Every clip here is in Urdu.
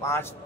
5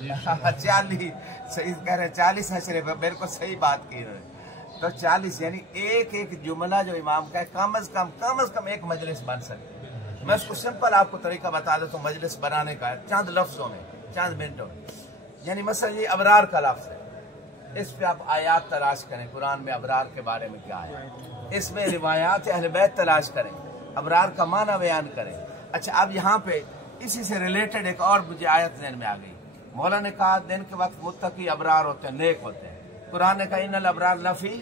40 صحیح کہہ رہے ہیں 40 حشرے پہ میرے کو صحیح بات کی انہوں نے تو 40 یعنی ایک ایک جملہ جو امام کا ہے کم از کم ایک مجلس بن سکتی ہے۔ میں اس کو سمپل آپ کو طریقہ بتا دیتا ہوں مجلس بنانے کا چند لفظوں میں چند منٹوں میں۔ یعنی مثلا یہ ابرار کا لفظ ہے، اس پہ آپ آیات تلاش کریں قرآن میں ابرار کے بارے میں کیا ہے، اس میں روایات اہل بیت تلاش کریں، ابرار کا معنی بیان کریں۔ اچھا اب یہاں پہ اسی سے ریلیٹڈ ایک اور مجھے آیت ذہن میں آ گئی۔ مولا نے کہا دن کے وقت متقی ابرار ہوتے ہیں، نیک ہوتے ہیں۔ قرآن نے کہا ان الابرار لفی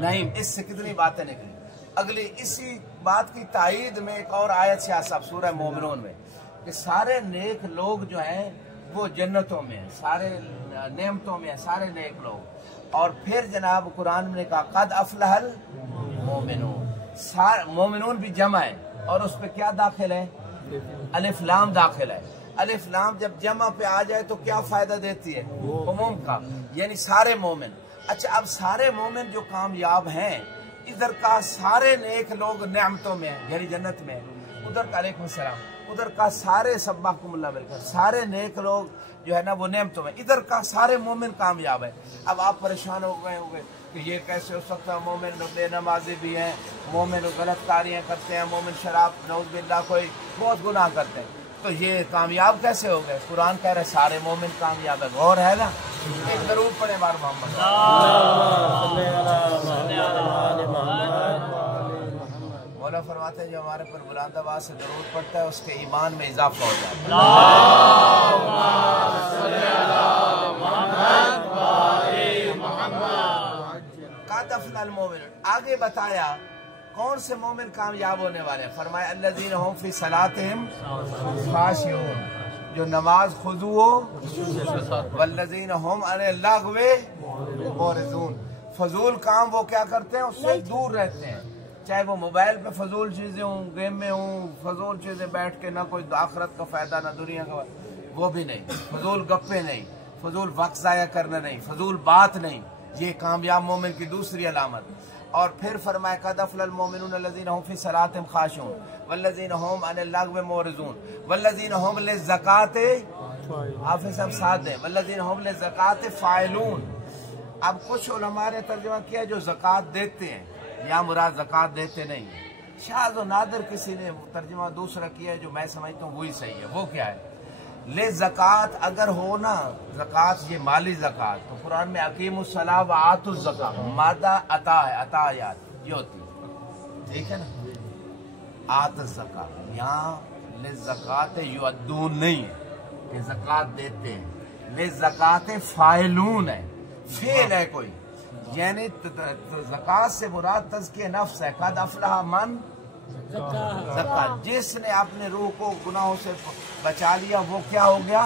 نعیم، اس سے کتنی باتیں نکلی۔ اگلی اسی بات کی تائید میں ایک اور آیت شاہ صاحب سورہ مومنون میں کہ سارے نیک لوگ جو ہیں وہ جنتوں میں ہیں، سارے نعمتوں میں ہیں، سارے نیک لوگ۔ اور پھر جناب قرآن نے کہا قد افلح المومنون، مومنون بھی جمع ہے اور اس پہ کیا داخل ہے؟ الف لام داخل ہے۔ الف لام جب جمع پہ آ جائے تو کیا فائدہ دیتی ہے؟ عموم کا، یعنی سارے مومن۔ اچھا اب سارے مومن جو کامیاب ہیں ادھر کا سارے نیک لوگ نعمتوں میں ہیں یعنی جنت میں، ادھر کا علیکم السلام، ادھر کا سارے سبحکم اللہ مل کر سارے نیک لوگ جو ہے نا وہ نعمتوں میں، ادھر کا سارے مومن کامیاب ہے۔ اب آپ پریشان ہو گئے ہوں گے کہ یہ کیسے ہو سکتا ہے، مومن بے نمازی بھی ہیں، مومن غلط کاریاں کرتے ہیں، مومن شراب نعوذ باللہ کوئی بہت گناہ کرتے ہیں، تو یہ کامیاب کیسے ہو گئے؟ قرآن کہہ رہے سارے مومن کامیاب ہے۔ غور ہے نا؟ ایک ضرور پڑھے بار محمد۔ مولا فرماتے ہیں جو ہمارے پر بلند آواز سے درود پڑتا ہے اس کے ایمان میں اضافہ ہو جاتا ہے۔ قد افلح المومنون، آگے بتایا کون سے مومن کامیاب ہونے والے ہیں؟ فرمایا الذین هم فی صلاتہم خاشعون، جو نماز خضوع والذین هم عن اللغو معرضون، فضول کام وہ کیا کرتے ہیں اس سے دور رہتے ہیں، چاہے وہ موبائل پہ فضول چیزیں ہوں، گیم میں ہوں، فضول چیزیں بیٹھ کے نہ کوئی آخرت کا فائدہ نہ دنیا کا، وہ بھی نہیں، فضول گپے نہیں، فضول وقت ضائع کرنا نہیں، فضول بات نہیں، یہ کامیاب مومن کی دوسری علامت۔ اور پھر فرمایا قد افلح المومنون الذین هم فی صلاتہم خاشعون والذین هم عن اللغو معرضون والذین هم للزکاۃ، حافظ صاحب ساتھ دیں، والذین هم للزکاۃ فاعلون۔ اب کچھ علماء نے ترجمہ کیا جو زکوٰۃ دیتے ہیں، یا مراد زکوٰۃ دیتے نہیں، شاذ و نادر کسی نے ترجمہ دوسرا کیا ہے جو میں سمجھتا ہوں وہی صحیح ہے۔ وہ کیا ہے؟ لے زکوٰۃ اگر ہو نا، زکوٰۃ یہ مالی زکوٰۃ، تو قرآن میں اقیموا الصلاۃ وآتوا الزکاۃ، مادہ عطا ہے، عطایات یہ ہوتی ہے، ٹھیک ہے نا؟ آت الزکاۃ، یہاں لے زکوٰۃ یؤدون نہیں ہے کہ زکوٰۃ دیتے ہیں، لے زکوٰۃ فاعلون ہے، فعل ہے کوئی، یعنی زکوٰۃ سے مراد تزکیہ نفس ہے۔ قد افلح من زکا، جس نے اپنے روح کو گناہوں سے بچا لیا وہ کیا ہو گیا؟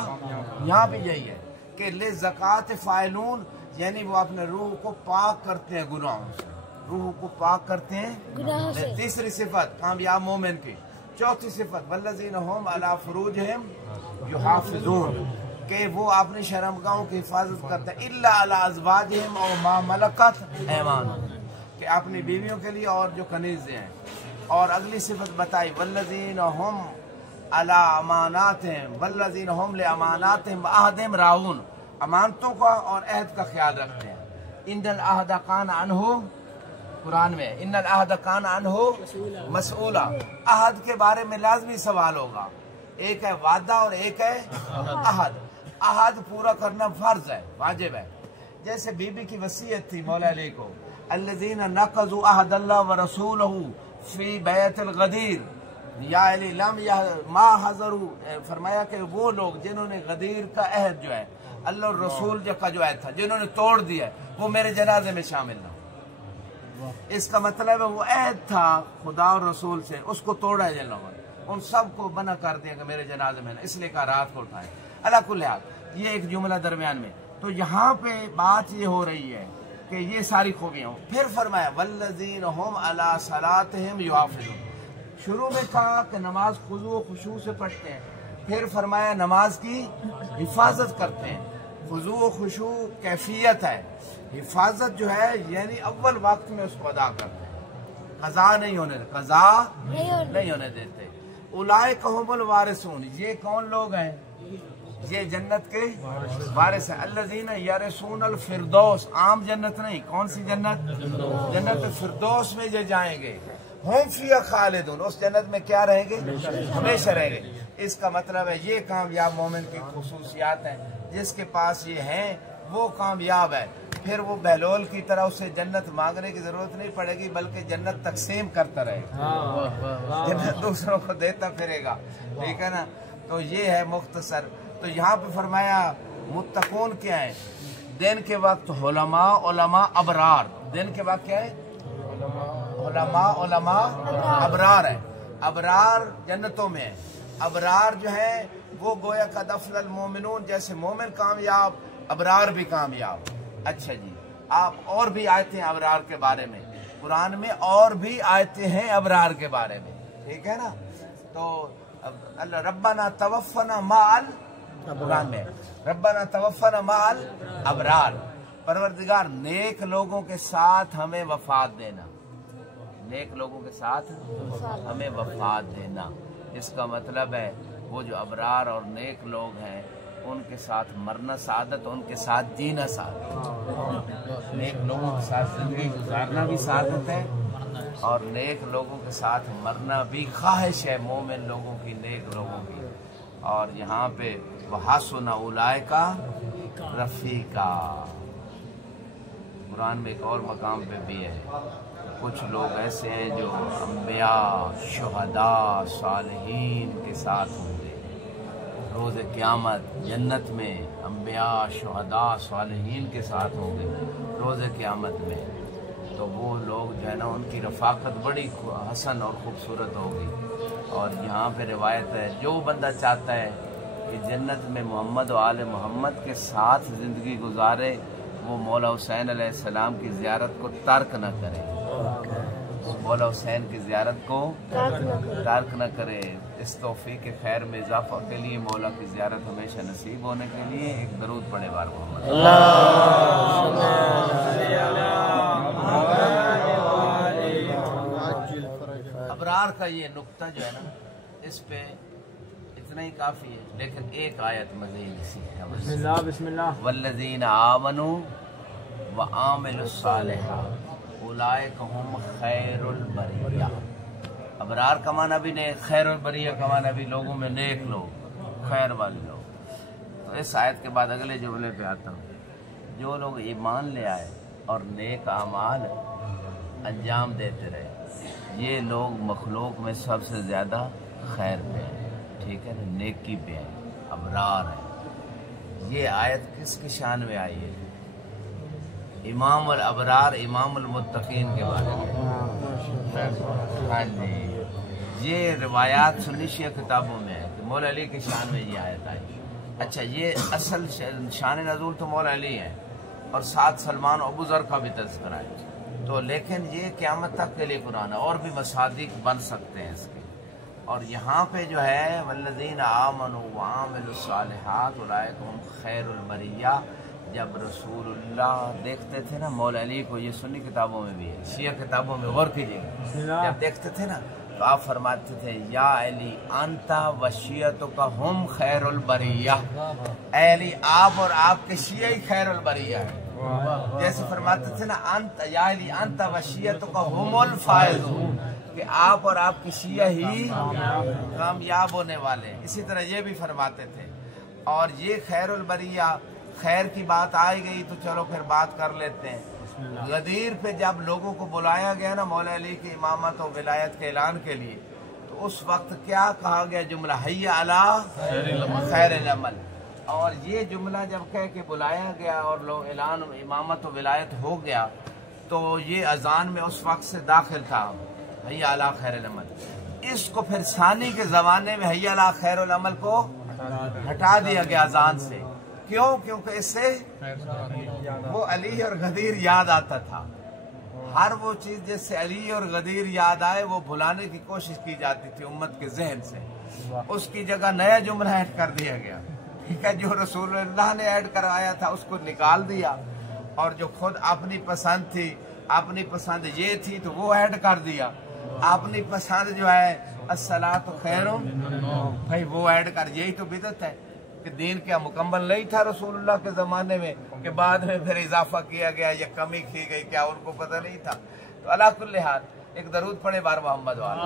یہاں بھی یہی ہے کہ لے زکوٰۃ فاعلون، یعنی وہ اپنے روح کو پاک کرتے ہیں گناہوں سے، روح کو پاک کرتے ہیں گناہوں سے۔ تیسری صفت کامیاب مومن کی۔ چوتھی صفت والذین هم علی فروجہم یحافظون، کہ وہ اپنی شرمگاہوں کی حفاظت کرتے ہیں، الا علی ازواجہم او ما ملکت ایمانہم، کہ اپنی بیویوں کے لیے اور جو کنیزیں ہیں۔ اور اگلی صفت بتائی والذین هم علی اماناتہم والذین هم لاماناتہم وعہدہم راعون، امانتوں کا اور عہد کا خیال رکھتے ہیں۔ ان العہد کان عنہ، قرآن میں ان العہد کان عنہ مسئولا، عہد کے بارے میں لازمی سوال ہوگا، ایک ہے وعدہ اور ایک ہے عہد۔ عہد پورا کرنا فرض ہے، واجب ہے۔ جیسے بی بی کی وصیت تھی مولا علی کو، الذین نقضوا عہد اللہ ورسولہ فی بیت الغدیر یا علی لم ما حضروا، فرمایا کہ وہ لوگ جنہوں نے غدیر کا عہد جو ہے اللہ اور رسول کا جو عہد تھا جنہوں نے توڑ دیا وہ میرے جنازے میں شامل نہ ہو۔ اس کا مطلب ہے وہ عہد تھا خدا اور رسول سے، اس کو توڑا ہے جن لوگوں نے، ان سب کو منع کر دیا کہ میرے جنازے میں نہ، اس لیے کہا رات کو اٹھائیں۔ اللہ کل حال یہ ایک جملہ درمیان میں، تو یہاں پہ بات یہ ہو رہی ہے کہ یہ ساری خوبیاں ہوں۔ پھر فرمایا والذین هم علی صلاتہم یحافظون، شروع میں کہا کہ نماز خضوع و خشوع سے پڑھتے ہیں، پھر فرمایا نماز کی حفاظت کرتے ہیں۔ خضوع و خشوع کیفیت ہے، حفاظت جو ہے یعنی اول وقت میں اس کو ادا کرتے ہیں، قضا نہیں ہونے دیتے۔ اولئک هم الوارثون، یہ کون لوگ ہیں؟ یہ جنت کے وارث ہیں۔ الذین یرثون الفردوس، عام جنت نہیں، کون سی جنت؟ جنت فردوس میں جو جائیں گے، ہم فیہا خالدون، اس جنت میں کیا رہیں گے؟ ہمیشہ رہیں گے۔ اس کا مطلب ہے یہ کامیاب مومن کی خصوصیات ہیں، جس کے پاس یہ ہیں وہ کامیاب ہے۔ پھر وہ بہلول کی طرح اسے جنت مانگنے کی ضرورت نہیں پڑے گی، بلکہ جنت تقسیم کرتا رہے گا، جنت دوسروں کو دیتا پھرے گا، ٹھیک ہے نا۔ تو یہ ہے مختصر۔ تو یہاں پہ فرمایا متقون کیا ہے؟ دن کے وقت علماء ابرار، دن کے وقت کیا ہے؟ علماء ابرار ہے۔ ابرار جنتوں میں ہے، ابرار جو ہے وہ گویا کا دفل المومنون، جیسے مومن کامیاب ابرار بھی کامیاب۔ اچھا جی، آپ اور بھی آیتیں ابرار کے بارے میں قرآن میں، اور بھی آیتیں ہیں ابرار کے بارے میں، ٹھیک ہے نا۔ تو اللہ ربنا توفنا مع قرآن میں ربنا توفنا مع ابرار، پروردگار نیک لوگوں کے ساتھ ہمیں وفات دینا، نیک لوگوں کے ساتھ ہمیں وفات دینا۔ اس کا مطلب ہے وہ جو ابرار اور نیک لوگ ہیں ان کے ساتھ مرنا سعادت، ان کے ساتھ جینا سعادت۔ نیک لوگوں کے ساتھ زندگی گزارنا بھی سعادت ہے، اور نیک لوگوں کے ساتھ مرنا بھی خواہش ہے مومن لوگوں کی، نیک لوگوں کی۔ اور یہاں پہ وَحَسُنَ أُولَئِكَ رَفِیقًا، قرآن میں ایک اور مقام پہ بھی ہے، کچھ لوگ ایسے ہیں جو انبیاء، شہداء، صالحین کے ساتھ ہوں گے روز قیامت جنت میں، انبیاء، شہداء، صالحین کے ساتھ ہوں گے روز قیامت میں۔ تو وہ لوگ جو ہے نا ان کی رفاقت بڑی حسن اور خوبصورت ہوگی۔ اور یہاں پہ روایت ہے جو بندہ چاہتا ہے کہ جنت میں محمد و آل محمد کے ساتھ زندگی گزارے، وہ مولا حسین علیہ السلام کی زیارت کو ترک نہ کرے، مولا حسین کی زیارت کو ترک نہ کرے۔ اس توفیق کے خیر میں اضافہ کے لیے مولا کی زیارت ہمیشہ نصیب ہونے کے لیے ایک درود پڑھے بار محمد۔ ابرار کا یہ نقطہ جو ہے نا، اس پہ اتنا ہی کافی ہے، لیکن ایک آیت مزید اسی ہے۔ بسم اللہ والذین آمنوا وعملوا الصالحات اولئک هم خیر البریہ۔ ابرار کا معنی بھی نیک، خیر البریہ کا معنی بھی لوگوں میں نیک لوگ، خیر والے لوگ۔ تو اس آیت کے بعد اگلے جملے پہ آتا ہوں، جو لوگ ایمان لے آئے اور نیک اعمال انجام دیتے رہے، یہ لوگ مخلوق میں سب سے زیادہ خیر پہ ہیں، ٹھیک ہے نا، نیکی پہ ہیں، ابرار ہیں۔ یہ آیت کس کی شان میں آئی ہے؟ امام الابرار، امام المتقین کے بارے میں۔ ہاں جی، یہ روایات سنی شیعہ کتابوں میں ہے کہ مولا علی کی شان میں یہ آیت آئی۔ اچھا، یہ اصل شان نزول تو مولا علی ہے، اور ساتھ سلمان ابو ذر کا بھی تذکرہ ہے۔ تو لیکن یہ قیامت تک کے لیے قرآن ہے، اور بھی مصادیق بن سکتے ہیں اس کے۔ اور یہاں پہ جو ہے والذین آمنوا وعملوا الصالحات اولئک هم خیر البریہ، جب رسول اللہ دیکھتے تھے نا مولا علی کو، یہ سنی کتابوں میں بھی ہے، شیعہ کتابوں میں غور کیجیے گا، جب دیکھتے تھے نا تو آپ فرماتے تھے یا علی انت و شیعتک ہم خیر البریہ، اے علی آپ اور آپ کے شیعہ ہی خیر البریہ ہیں۔ جیسے فرماتے تھے نا انت یا علی انت و شیعتک ہم الفائزون، کہ آپ اور آپ کے شیعہ ہی کامیاب ہونے والے ہیں۔ اسی طرح یہ بھی فرماتے تھے۔ اور یہ خیر البریہ، خیر کی بات آئی گئی تو چلو پھر بات کر لیتے ہیں۔ غدیر پہ جب لوگوں کو بلایا گیا نا مولا علی کی امامت و ولایت کے اعلان کے لیے، تو اس وقت کیا کہا گیا جملہ؟ حی علی خیر العمل۔ اور یہ جملہ جب کہہ کے بلایا گیا اور لوگ اعلان امامت و ولایت ہو گیا، تو یہ اذان میں اس وقت سے داخل تھا حی علی خیر العمل۔ اس کو پھر ثانی کے زمانے میں حی علی خیر العمل کو ہٹا دیا گیا اذان سے۔ کیوں؟ کیونکہ اس سے وہ علی اور غدیر یاد آتا تھا۔ ہر وہ چیز جس سے علی اور غدیر یاد آئے وہ بھلانے کی کوشش کی جاتی تھی امت کے ذہن سے، اس کی جگہ نیا جملہ ایڈ کر دیا گیا، ٹھیک ہے۔ جو رسول اللہ نے ایڈ کروایا تھا اس کو نکال دیا، اور جو خود اپنی پسند تھی، اپنی پسند یہ تھی تو وہ ایڈ کر دیا، اپنی پسند جو ہے الصلاۃ خیر بھائی وہ ایڈ کر، یہی تو بدعت ہے۔ کہ دین کیا مکمل نہیں تھا رسول اللہ کے زمانے میں کہ بعد میں پھر اضافہ کیا گیا یا کمی کی گئی، کیا ان کو پتہ نہیں تھا؟ تو علی کل حال ایک درود پڑھے بار محمد والا،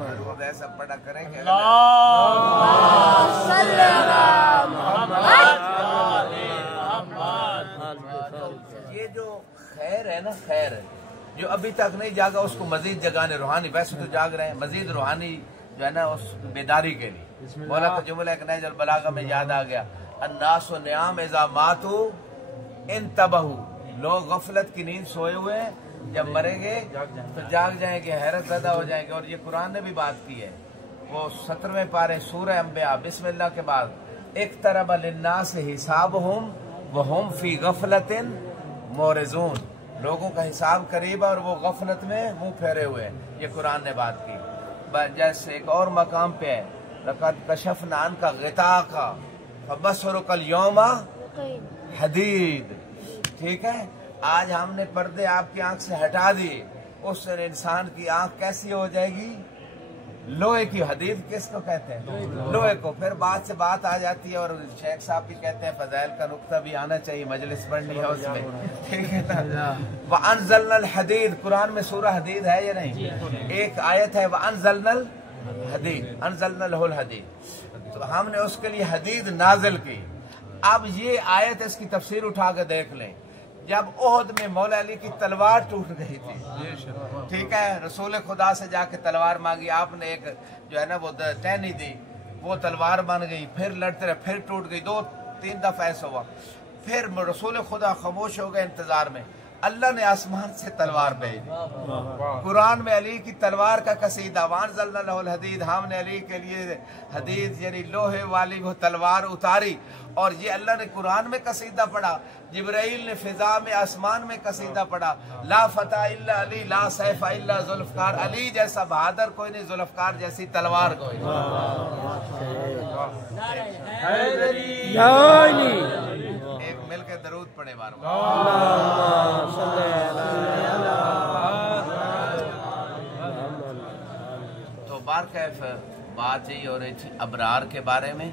درود ایسا پڑھا کریں کہ یہ جو خیر ہے نا، خیر ہے جو ابھی تک نہیں جاگا اس کو مزید جگانے، روحانی ویسے تو جاگ رہے ہیں، مزید روحانی جو ہے نا اس بیداری کے لیے مولا کا جملہ ایک نہج البلاغہ میں یاد آ گیا، الناس و نیام اذا ماتوا انتبہوا، لوگ غفلت کی نیند سوئے ہوئے ہیں، جب مریں گے تو جاگ جائیں گے، حیرت زدہ ہو جائیں گے۔ اور یہ قرآن نے بھی بات کی ہے، وہ 17ویں پارے سورہ انبیاء بسم اللہ کے بعد اقترب للناس حسابہم وہم فی غفلۃ معرضون، لوگوں کا حساب قریب ہے اور وہ غفلت میں منہ پھیرے ہوئے ہیں، یہ قرآن نے بات کی۔ جیسے ایک اور مقام پہ ہے لقد کشفنا عنک غطاءک فبصرک اليوم حدید، ٹھیک ہے، آج ہم نے پردے آپ کی آنکھ سے ہٹا دیے، اس سے انسان کی آنکھ کیسی ہو جائے گی؟ لوہے کی۔ حدید کس کو کہتے ہیں؟ لوہے کو۔ پھر بات سے بات آ جاتی ہے اور شیخ صاحب بھی کہتے ہیں فضائل کا نقطہ بھی آنا چاہیے، مجلس پڑھنی ہے اس میں، ٹھیک ہے نا۔ وَأَنزَلْنَا الْحَدِيدَ، قرآن میں سورہ حدید ہے یا نہیں؟ ایک آیت ہے وَأَنزَلْنَا الْحَدِيدَ، أَنزَلْنَا لَهُ الْحَدِيدَ، تو ہم نے اس کے لیے حدید نازل کی۔ اب یہ آیت اس کی تفسیر اٹھا کے دیکھ لیں، جب احد میں مولا علی کی تلوار ٹوٹ گئی تھی، ٹھیک ہے، رسول خدا سے جا کے تلوار مانگی، آپ نے ایک جو ہے نا وہ ٹہنی دی، وہ تلوار بن گئی، پھر لڑتے رہے، پھر ٹوٹ گئی، 2-3 دفعہ ایسا ہوا، پھر رسول خدا خاموش ہو گئے انتظار میں، اللہ نے آسمان سے تلوار بھیجی۔ قرآن میں علی کی تلوار کا قصیدہ وَأَنزَلْنَا لَهُ الْحَدِيدَ، ہم نے علی کے لیے حدید یعنی لوہے والی وہ تلوار اتاری، اور یہ اللہ نے قرآن میں قصیدہ پڑھا، جبرائیل نے فضا میں آسمان میں قصیدہ پڑھا، لا فتح الا علی لا سیف الا ذوالفقار، علی جیسا بہادر کوئی نہیں، ذوالفقار جیسی تلوار کوئی ایک مل کے درود پڑھے بار تو بارکیف بات یہی ہو رہی تھی ابرار کے بارے میں،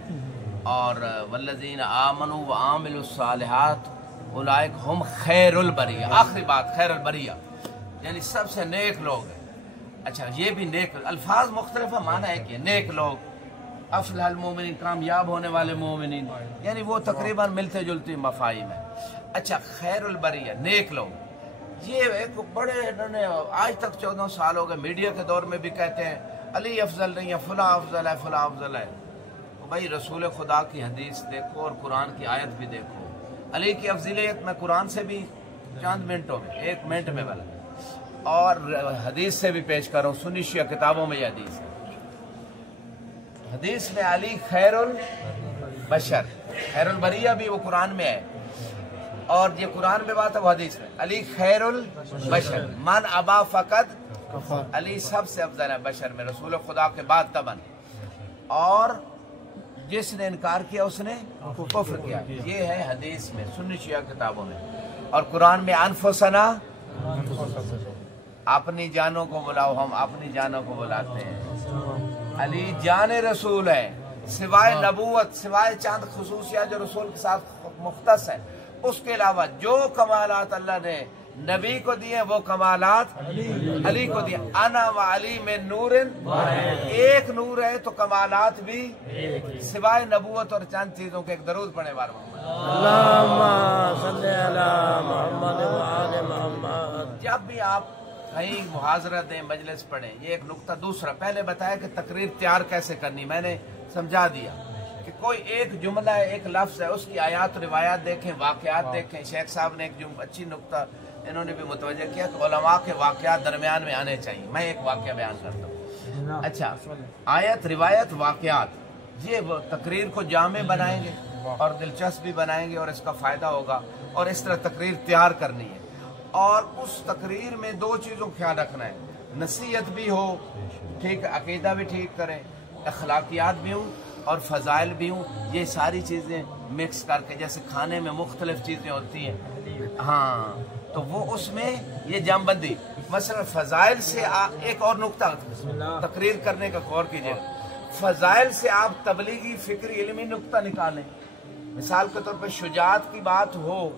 اور والذین آمنوا وعاملوا الصالحات اولئک ہم خیر البریہ، آخری بات خیر البریہ یعنی سب سے نیک لوگ ہیں۔ اچھا یہ بھی نیک الفاظ مختلف ہے، معنی ہے کہ نیک لوگ، افلح المومنین کامیاب ہونے والے مومنین، یعنی وہ تقریباً ملتے جلتی مفاہیم ہیں۔ اچھا خیر البریہ نیک لوگ، یہ ایک بڑے انہوں نے آج تک 14 سال ہو گئے میڈیا کے دور میں بھی کہتے ہیں علی افضل نہیں ہے، فلاں افضل ہے، فلاں افضل ہے۔ بھائی رسول خدا کی حدیث دیکھو اور قرآن کی آیت بھی دیکھو، علی کی افضلیت میں قرآن سے بھی چند منٹوں میں 1 منٹ میں بلا، اور حدیث سے بھی پیش کروں، سنی شیعہ کتابوں میں یہ حدیث ہے، حدیث میں علی خیر البشر، خیر البریہ بھی وہ قرآن میں ہے، اور یہ قرآن میں بات ہے وہ حدیث میں، علی خیر البشر من ابا فقط، علی سب سے افضل ہے بشر میں، رسول خدا کے بعد تبن، اور جس نے انکار کیا اس نے کفر کیا، یہ ہے حدیث میں سنی شیعہ کتابوں میں، اور قرآن میں انفسنا، اپنی جانوں کو بلاؤ، ہم اپنی جانوں کو بلاتے ہیں، علی جان رسول ہے، سوائے نبوت، سوائے چند خصوصیات جو رسول کے ساتھ مختص ہیں، اس کے علاوہ جو کمالات اللہ نے نبی کو دیے وہ کمالات علی کو دیے، انا و علی میں نور، ایک نور ہے تو کمالات بھی سوائے نبوت اور چند چیزوں کے۔ ایک درود پڑھے بار اللہم صلی علی محمد و آل محمد۔ جب بھی آپ کہیں محاضرہ دیں، مجلس پڑھیں، یہ ایک نقطہ۔ دوسرا پہلے بتایا کہ تقریر تیار کیسے کرنی، میں نے سمجھا دیا کہ کوئی ایک جملہ ہے، ایک لفظ ہے، اس کی آیات روایات دیکھیں، واقعات دیکھیں۔ شیخ صاحب نے ایک اچھی نقطہ انہوں نے بھی متوجہ کیا کہ علماء کے واقعات درمیان میں آنے چاہیے۔ میں ایک واقعہ بیان کرتا ہوں۔ اچھا آیت روایت واقعات، یہ وہ تقریر کو جامع بنائیں گے اور دلچسپ بھی بنائیں گے اور اس کا فائدہ ہوگا، اور اس طرح تقریر تیار کرنی ہے۔ اور اس تقریر میں 2 چیزوں کا خیال رکھنا ہے، نصیحت بھی ہو، ٹھیک، عقیدہ بھی ٹھیک کریں، اخلاقیات بھی ہوں، اور فضائل بھی ہوں، یہ ساری چیزیں مکس کر کے، جیسے کھانے میں مختلف چیزیں ہوتی ہیں، ہاں تو وہ اس میں یہ جام بندی، مثلا فضائل سے ایک اور نقطہ تقریر کرنے کا غور کیجیے، فضائل سے آپ تبلیغی فکری علمی نقطہ نکالیں۔ مثال کے طور پر شجاعت کی بات ہو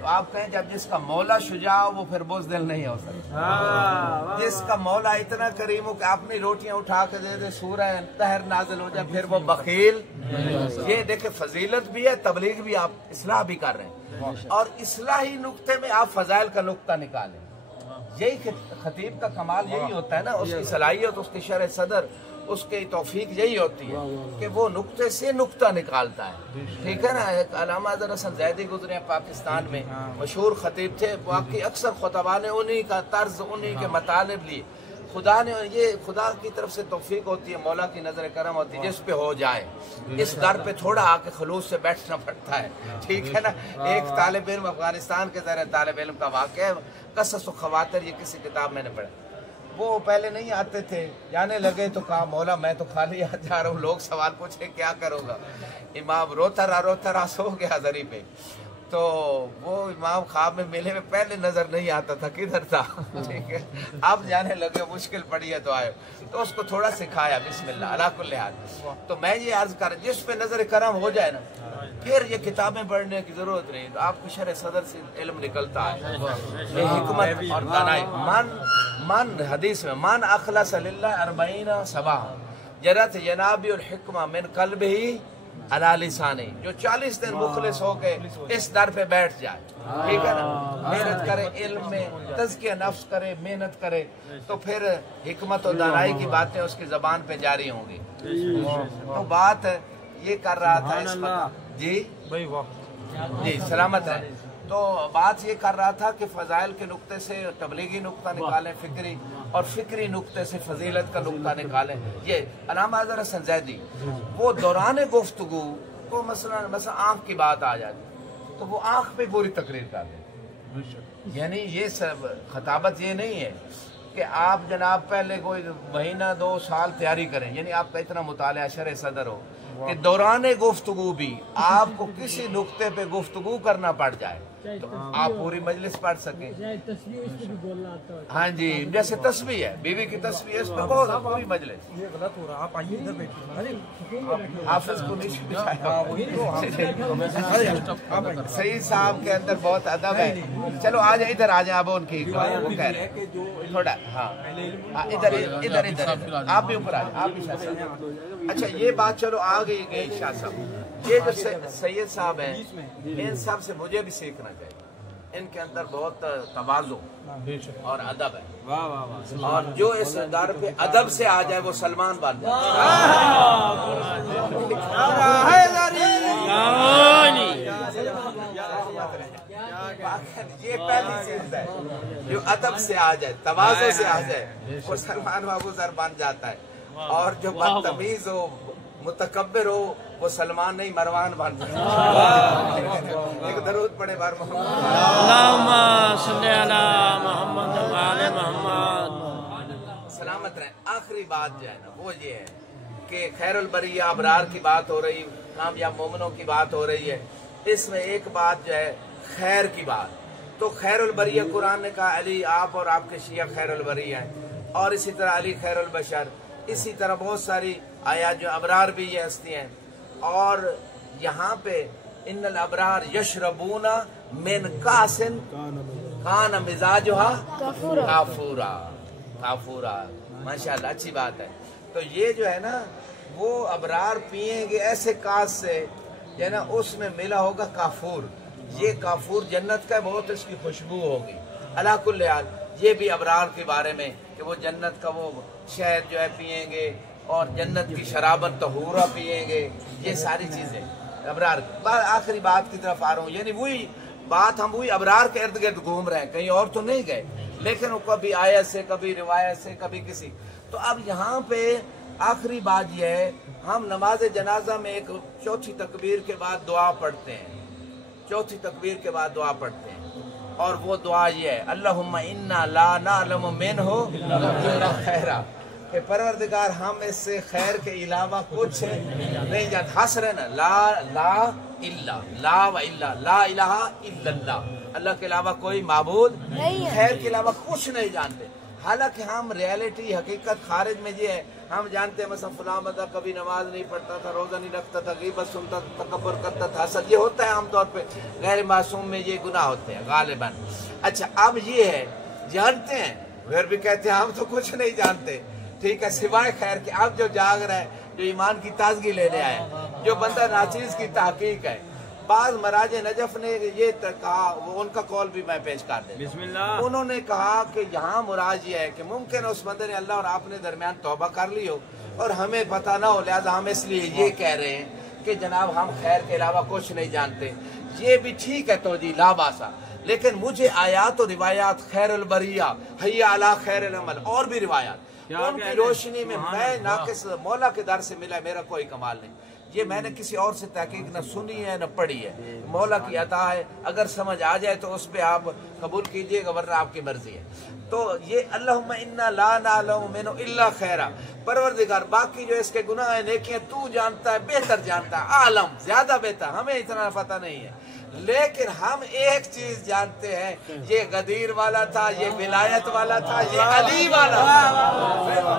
تو آپ کہیں جب جس کا مولا شجاع ہو وہ پھر بزدل نہیں ہو سکتا، جس کا مولا اتنا کریم ہو کہ اپنی روٹیاں اٹھا کے دے دے، سورہ طہر نازل ہو جائے، پھر وہ بخیل۔ یہ دیکھیں فضیلت بھی ہے، تبلیغ بھی، آپ اصلاح بھی کر رہے ہیں، اور اصلاحی نقطے میں آپ فضائل کا نقطہ نکالیں۔ یہی خطیب کا کمال یہی ہوتا ہے نا، اس کی صلاحیت، اس کی شرح صدر، اس کی توفیق یہی ہوتی ہے کہ وہ نقطے سے نقطہ نکالتا ہے، ٹھیک ہے نا۔ ایک علامہ اظہر حسن زیدی گزرے ہیں پاکستان میں، مشہور خطیب تھے، باقی اکثر خطباء نے انہی کا طرز، انہی کے مطالب لیے۔ خدا نے یہ خدا کی طرف سے توفیق ہوتی ہے، مولا کی نظر کرم ہوتی ہے، جس پہ ہو جائے۔ اس در پہ تھوڑا آ کے خلوص سے بیٹھنا پڑتا ہے، ٹھیک ہے نا۔ ایک طالب علم افغانستان کے ذرا طالب علم کا واقعہ ہے، قصص و خواتر، یہ کسی کتاب میں نے پڑھا۔ وہ پہلے نہیں آتے تھے، جانے لگے تو کہا مولا میں تو خالی جا رہا ہوں، لوگ سوال پوچھے کیا کروں گا۔ امام روتا رہا سو گیا زری پہ، تو وہ امام خواب میں ملے میں پہلے نظر نہیں آتا تھا کدھر تھا، ٹھیک ہے۔ اب جانے لگے مشکل پڑی ہے تو آئے، تو اس کو تھوڑا سکھایا، بسم اللہ علی کل حال۔ تو میں یہ عرض کر جس پہ نظر کرم ہو جائے نا، پھر یہ کتابیں پڑھنے کی ضرورت نہیں، تو آپ کو شرح صدر سے علم نکلتا ہے، یہ حکمت اور دانائی۔ من حدیث میں من اخلص للہ 40 صباح جرت جنابی الحکمہ من قلب ہی علی لسانی، جو 40 دن مخلص ہو کے اس در پہ بیٹھ جائے، ٹھیک ہے نا، محنت کرے، علم میں تزکیہ نفس کرے، محنت کرے، تو پھر حکمت و دانائی کی باتیں اس کی زبان پہ جاری ہوں گی۔ تو بات یہ کر رہا تھا اس وقت، جی سلامت ہے، تو بات یہ کر رہا تھا کہ فضائل کے نقطے سے تبلیغی نقطہ نکالیں فکری، اور فکری نقطے سے فضیلت کا نقطہ نکالیں۔ یہ علامہ اظہر حسن زیدی وہ دوران گفتگو کو مثلا آنکھ کی بات آ جاتی تو وہ آنکھ پہ پوری تقریر کر دیں، یعنی یہ سب خطابت یہ نہیں ہے کہ آپ جناب پہلے کوئی مہینہ 2 سال تیاری کریں، یعنی آپ کا اتنا مطالعہ شرح صدر ہو کہ دوران گفتگو بھی آپ کو کسی نقطے پہ گفتگو کرنا پڑ جائے تو آپ پوری مجلس پڑھ سکیں۔ ہاں جی، جیسے تسبیح ہے، بیوی کی تسبیح، اس پہ بہت پوری مجلس۔ یہ غلط ہو رہا، آپ آئیے ادھر بیٹھیے۔ حافظ کو نہیں سعید صاحب کے اندر بہت ادب ہے، چلو آج ادھر آ جائیں، اب ان کی وہ کہہ رہے ہیں تھوڑا، ہاں ادھر آپ بھی اوپر آ جائیں، آپ بھی شاہ صاحب۔ اچھا یہ بات چلو آ گئی شاہ صاحب، یہ جو سید صاحب ہیں ان سب سے مجھے بھی سیکھنا چاہیے، ان کے اندر بہت تواضع اور ادب ہے، اور جو اس در پہ ادب سے آ جائے وہ سلمان بن جائے۔ یہ پہلی چیز ہے، جو ادب سے آ جائے، تواضع سے آ جائے، وہ سلمان بابو ذر بن جاتا ہے، اور جو بدتمیز ہو، متکبر ہو، وہ سلمان نہیں مروان بن جاتا ہے۔ ایک درود پڑھے بار محمد، اللہم صلی علی محمد وعلی محمد۔ سلامت رہیں۔ آخری بات جو ہے نا وہ یہ ہے کہ خیر البریہ ابرار کی بات ہو رہی، کامیاب مومنوں کی بات ہو رہی ہے، اس میں ایک بات جو ہے خیر کی بات، تو خیر البریہ قرآن نے کہا علی آپ اور آپ کے شیعہ خیر البریہ ہیں، اور اسی طرح علی خیر البشر، اسی طرح بہت ساری آیات جو ابرار بھی یہ ہستی ہیں، اور یہاں پہ ان الابرار یشربون من کاس کان مزاجھا کافورا، کافورا، ماشاءاللہ اچھی بات ہے۔ تو یہ جو ہے نا وہ ابرار پیئیں گے ایسے کاس سے، یہ نا اس میں ملا ہوگا کافور، یہ کافور جنت کا بہت اس کی خوشبو ہوگی۔ علا کل حال یہ بھی ابرار کے بارے میں کہ وہ جنت کا وہ شہد جو ہے پیئیں گے، اور جنت کی شرابت طہورہ پیئیں گے، یہ ساری چیزیں ابرار۔ آخری بات کی طرف آ رہا ہوں، یعنی وہی بات ہم وہی ابرار کے ارد گرد گھوم رہے ہیں، کہیں اور تو نہیں گئے، لیکن وہ کبھی آیت سے، کبھی روایت سے، کبھی کسی۔ تو اب یہاں پہ آخری بات یہ ہے، ہم نماز جنازہ میں ایک چوتھی تکبیر کے بعد دعا پڑھتے ہیں، چوتھی تکبیر کے بعد دعا پڑھتے ہیں، اور وہ دعا یہ ہے اللہم انا لا نعلم منہ الا خیرا، کہ پروردگار ہم اس سے خیر کے علاوہ کچھ نہیں جانتے. ہنس رہے نا، لا الہ الا اللہ، اللہ کے علاوہ کوئی معبود خیر کے علاوہ کچھ نہیں جانتے. حالانکہ ہم ریالٹی حقیقت خارج میں یہ ہے، ہم جانتے ہیں مثلا فلاں بندہ کبھی نماز نہیں پڑھتا تھا، روزہ نہیں رکھتا تھا، غیبت سنتا تھا، تکبر کرتا تھا، حسد، یہ ہوتا ہے عام طور پہ، غیر معصوم میں یہ گناہ ہوتے ہیں غالباً. اچھا اب یہ ہے جانتے ہیں، پھر بھی کہتے ہیں ہم تو کچھ نہیں جانتے. ٹھیک ہے، سوائے خیر کے. اب جو جاگ رہا ہے، جو ایمان کی تازگی لینے آئے، جو بندہ ناچیز کی تحقیق ہے، بعض مراج نجف نے یہ کہا، وہ ان کا قول بھی میں پیش کر دیں. بسم اللہ. انہوں نے کہا کہ یہاں مراد یہ ہے کہ ممکن ہے اس بندے نے اللہ اور آپ نے درمیان توبہ کر لی ہو اور ہمیں پتہ نہ ہو، لہذا ہم اس لیے یہ کہہ رہے ہیں کہ جناب ہم خیر کے علاوہ کچھ نہیں جانتے. یہ بھی ٹھیک ہے تو جی لا باسا، لیکن مجھے آیات و روایات خیر البریہ، حی علی خیر العمل، اور بھی روایات، ان کی روشنی میں میں ناقص مولا کے در سے ملا، میرا کوئی کمال نہیں. یہ میں نے کسی اور سے تحقیق نہ سنی ہے نہ پڑھی ہے، مولا کی عطا ہے. اگر سمجھ آ جائے تو اس پہ آپ قبول کیجئے گا، ورنہ آپ کی مرضی ہے. تو یہ اللہم انا لا نعلم منہ الا خیرا، پروردگار باقی جو اس کے گناہ ہیں نیکیاں تو جانتا ہے، بہتر جانتا ہے، عالم زیادہ بہتر، ہمیں اتنا پتہ نہیں ہے. لیکن ہم ایک چیز جانتے ہیں، یہ غدیر والا تھا، یہ ولایت والا تھا، یہ علی والا تھا.